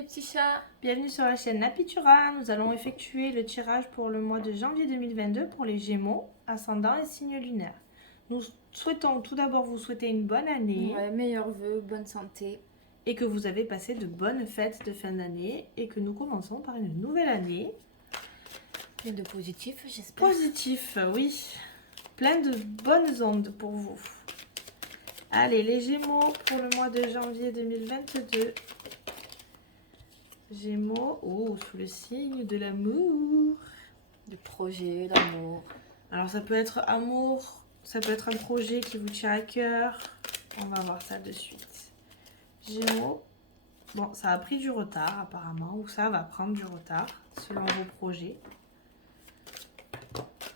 les petits chats. Bienvenue sur la chaîne Napitura. Nous allons effectuer le tirage pour le mois de janvier 2022 pour les Gémeaux, ascendant et signe lunaire. Nous souhaitons tout d'abord vous souhaiter une bonne année Ouais, meilleurs vœux, bonne santé. et que vous avez passé de bonnes fêtes de fin d'année et que nous commençons par une nouvelle année. Plein de positifs, j'espère. Positif, oui. Plein de bonnes ondes pour vous. Allez, les Gémeaux pour le mois de janvier 2022. Gémeaux, oh, sous le signe de l'amour. Du projet, l'amour. Alors ça peut être amour, ça peut être un projet qui vous tient à cœur. On va voir ça de suite. Gémeaux, bon, ça a pris du retard apparemment, ou ça va prendre du retard selon vos projets.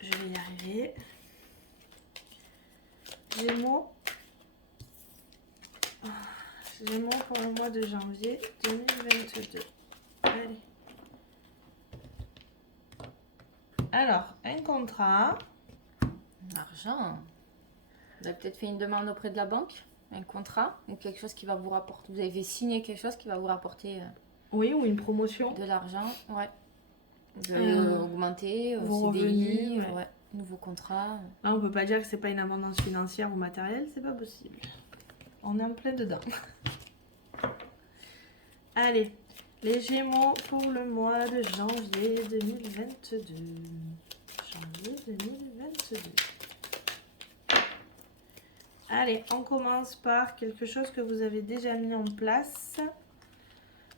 Je vais y arriver. Gémeaux. Gémeaux pour le mois de janvier 2022. Allez. Alors, un contrat. L'argent. Vous avez peut-être fait une demande auprès de la banque, un contrat ou quelque chose qui va vous rapporter. Vous avez signé quelque chose qui va vous rapporter Oui, ou une promotion. de l'argent. Ouais. Vous allez augmenter, vos CDI, revenus, ouais. Nouveau contrat. Là, on peut pas dire que c'est pas une abondance financière ou matérielle, c'est pas possible. On est en plein dedans. Allez, les Gémeaux pour le mois de janvier 2022. Janvier 2022. Allez, on commence par quelque chose que vous avez déjà mis en place.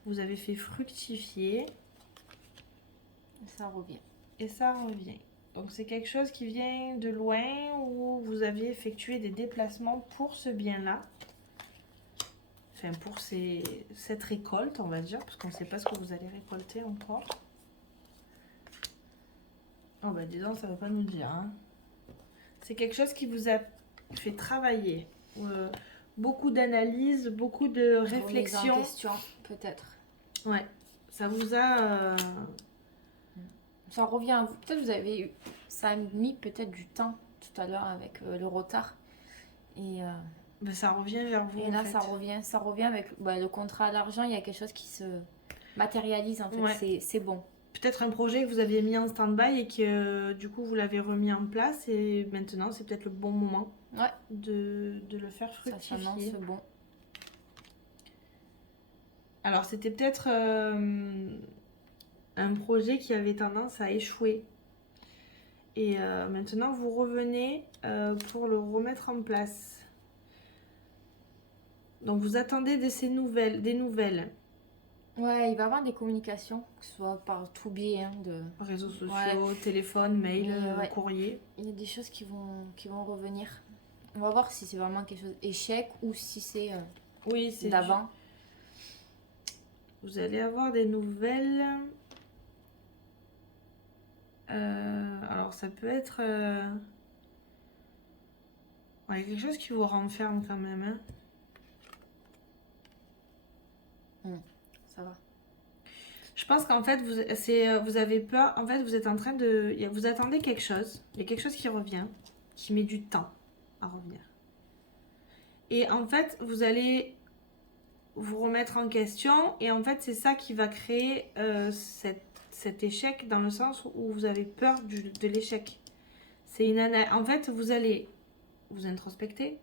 Vous avez fait fructifier. Ça revient. Et ça revient. Donc c'est quelque chose qui vient de loin où vous aviez effectué des déplacements pour ce bien-là. Enfin pour cette récolte, on va dire, parce qu'on ne sait pas ce que vous allez récolter encore. Oh bah dis donc, ça ne va pas nous le dire. Hein. C'est quelque chose qui vous a fait travailler. Beaucoup d'analyse, beaucoup de réflexion. Remise en question, peut-être. Ouais, ça vous a... Ça revient à vous. Peut-être vous avez eu. Ça a mis peut-être du temps tout à l'heure avec le retard. Et, Ben, ça revient vers vous. et là, en fait. ça revient avec le contrat à l'argent. Il y a quelque chose qui se matérialise en fait. Ouais. C'est bon. Peut-être un projet que vous aviez mis en stand-by et que du coup vous l'avez remis en place et maintenant c'est peut-être le bon moment de le faire fructifier. Ça s'annonce bon. Alors c'était peut-être un projet qui avait tendance à échouer. Et maintenant vous revenez pour le remettre en place. Donc vous attendez des nouvelles. Ouais, il va y avoir des communications, que ce soit par tout biais de Réseaux sociaux, téléphone, mail, courrier. Il y a des choses qui vont revenir. On va voir si c'est vraiment quelque chose d'échec ou si c'est d'avant. Vous allez avoir des nouvelles. Alors ça peut être quelque chose qui vous renferme quand même. Hein. Ça va. Je pense qu'en fait vous avez peur. En fait vous êtes en train de... Vous attendez quelque chose. Il y a quelque chose qui revient. Qui met du temps à revenir. Et en fait vous allez vous remettre en question. Et en fait c'est ça qui va créer cet échec dans le sens où vous avez peur de l'échec. C'est une analyse. En fait, vous allez vous introspecter,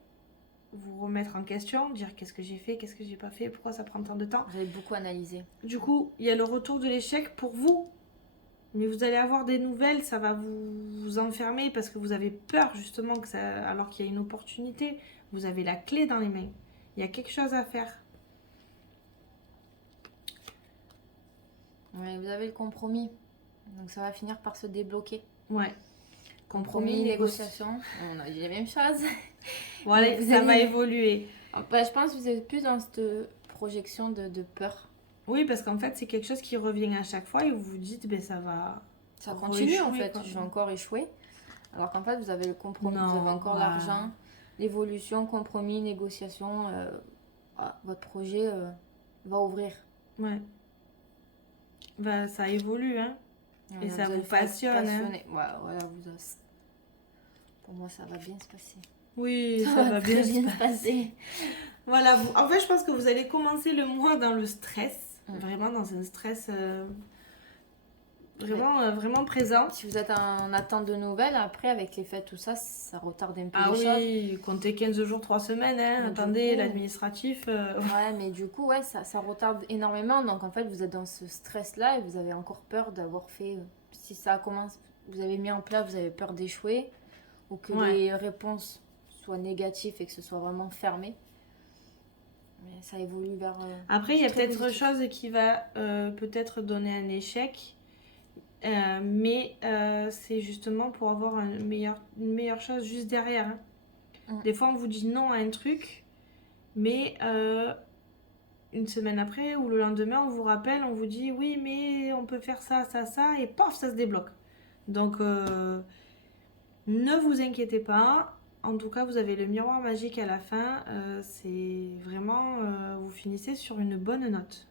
vous remettre en question, dire qu'est-ce que j'ai fait, qu'est-ce que j'ai pas fait, pourquoi ça prend tant de temps. Vous avez beaucoup analysé. Du coup, il y a le retour de l'échec pour vous. Mais vous allez avoir des nouvelles, ça va vous enfermer parce que vous avez peur justement que ça, alors qu'il y a une opportunité. Vous avez la clé dans les mains. Il y a quelque chose à faire. Ouais, vous avez le compromis. Donc ça va finir par se débloquer. Ouais. Compromis, négociation. On a dit la même chose. Voilà, ça va évoluer. Je pense que vous êtes plus dans cette projection de peur. Oui, parce qu'en fait, c'est quelque chose qui revient à chaque fois et vous vous dites, ça va... Ça continue en fait. Je vais encore échouer. Alors qu'en fait, vous avez le compromis, vous avez encore l'argent, l'évolution, compromis, négociation. Votre projet va ouvrir. Ouais. Ça évolue, hein. Et ça vous passionne. Hein. Voilà, pour moi, ça va bien se passer. Oui, ça va bien se passer. Voilà, en fait, je pense que vous allez commencer le mois dans le stress. vraiment dans un stress vraiment présent. Si vous êtes en attente de nouvelles, après avec les fêtes, tout ça, ça retarde un peu Ah les choses. oui, comptez 15 jours, 3 semaines, hein. Mais Attendez, du coup, l'administratif. Ouais, mais du coup, ouais, ça retarde énormément. Donc en fait, vous êtes dans ce stress-là et vous avez encore peur d'avoir fait. Si ça commence, vous avez mis en place, vous avez peur d'échouer ou que Ouais. les réponses soient négatives et que ce soit vraiment fermé. Mais ça évolue vers. Après, il y a très peut-être positif. chose qui va peut-être donner un échec. Mais c'est justement pour avoir une meilleure chose juste derrière, hein. Des fois, on vous dit non à un truc, mais une semaine après ou le lendemain, on vous rappelle, on vous dit oui, mais on peut faire ça, ça, ça, et paf, ça se débloque. Donc, ne vous inquiétez pas. En tout cas, vous avez le miroir magique à la fin. C'est vraiment, vous finissez sur une bonne note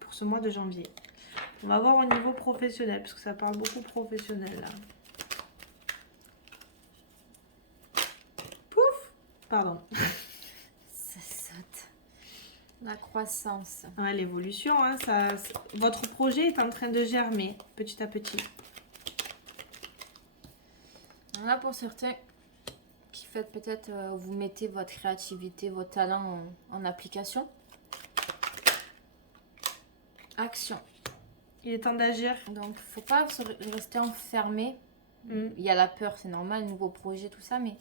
pour ce mois de janvier. On va voir au niveau professionnel, parce que ça parle beaucoup professionnel là. Pouf! Pardon. Ça saute. La croissance. Ouais, l'évolution, hein, votre projet est en train de germer petit à petit. Là, pour certains qui faites peut-être, vous mettez votre créativité, vos talents en application. Action. Il est temps d'agir. Donc, faut pas rester enfermé. Il y a la peur, c'est normal, nouveau projet, tout ça, mais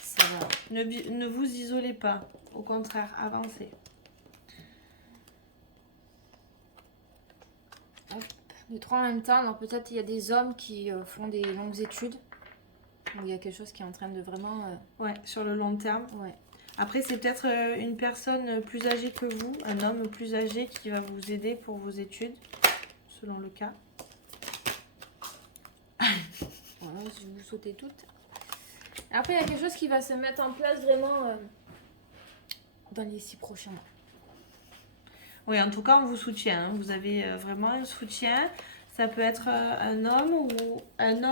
ça va. Ne vous isolez pas. Au contraire, avancez. Hop. Les trois en même temps. Alors, peut-être il y a des hommes qui font des longues études. Où il y a quelque chose qui est en train de vraiment... Ouais, sur le long terme. Ouais. Après, c'est peut-être une personne plus âgée que vous, un homme plus âgé qui va vous aider pour vos études, selon le cas. Voilà, je vais vous sauter toutes. Après, il y a quelque chose qui va se mettre en place vraiment dans les 6 prochains mois. Oui, en tout cas, on vous soutient, hein. Vous avez vraiment un soutien. Ça peut être un homme ou un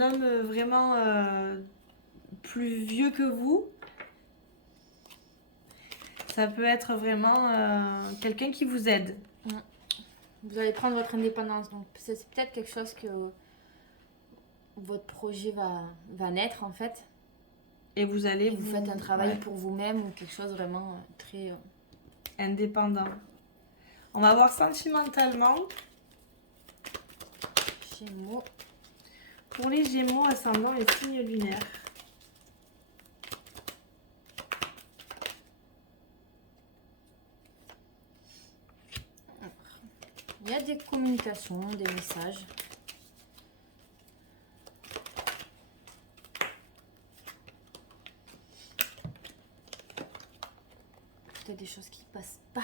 homme vraiment plus vieux que vous. Ça peut être vraiment quelqu'un qui vous aide. Vous allez prendre votre indépendance. Donc, c'est peut-être quelque chose que votre projet va naître, en fait. Et vous allez... Et vous faites un travail pour vous-même ou quelque chose vraiment très... indépendant. On va voir sentimentalement. Gémeaux. Pour les Gémeaux, ascendant les signes lunaires. Il y a des communications, des messages. Peut-être des choses qui passent pas.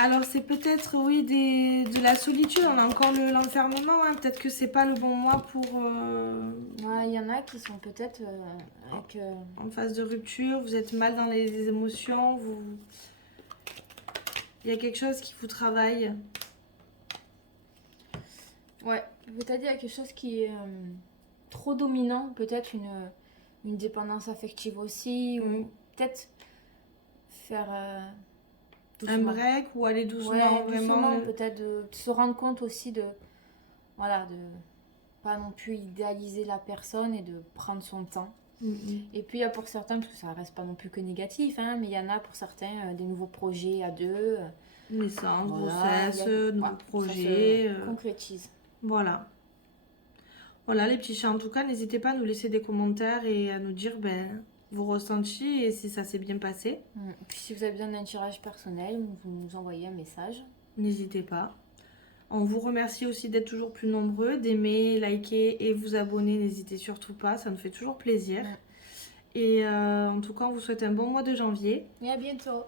Alors c'est peut-être, oui, de la solitude. On a encore l'enfermement, hein. Peut-être que c'est pas le bon mois pour... Ouais, il y en a qui sont peut-être avec... en phase de rupture, vous êtes mal dans les émotions, il y a quelque chose qui vous travaille. Ouais, c'est-à-dire il y a quelque chose qui est trop dominant, peut-être une dépendance affective aussi, ou peut-être faire... un break ou aller doucement, ouais, vraiment. Doucement, peut-être de se rendre compte aussi de... Voilà, de pas non plus idéaliser la personne et de prendre son temps. Et puis il y a pour certains, parce que ça reste pas non plus que négatif, hein, mais il y en a pour certains des nouveaux projets à deux. Naissance, Voilà, grossesse, nouveaux projets. projets. Concrétise. Voilà. Voilà les petits chats. En tout cas, n'hésitez pas à nous laisser des commentaires et à nous dire vos ressentis et si ça s'est bien passé. Puis si vous avez besoin d'un tirage personnel, vous nous envoyez un message. N'hésitez pas. On vous remercie aussi d'être toujours plus nombreux, d'aimer, liker et vous abonner. N'hésitez surtout pas, ça nous fait toujours plaisir. Et en tout cas, on vous souhaite un bon mois de janvier. Et à bientôt.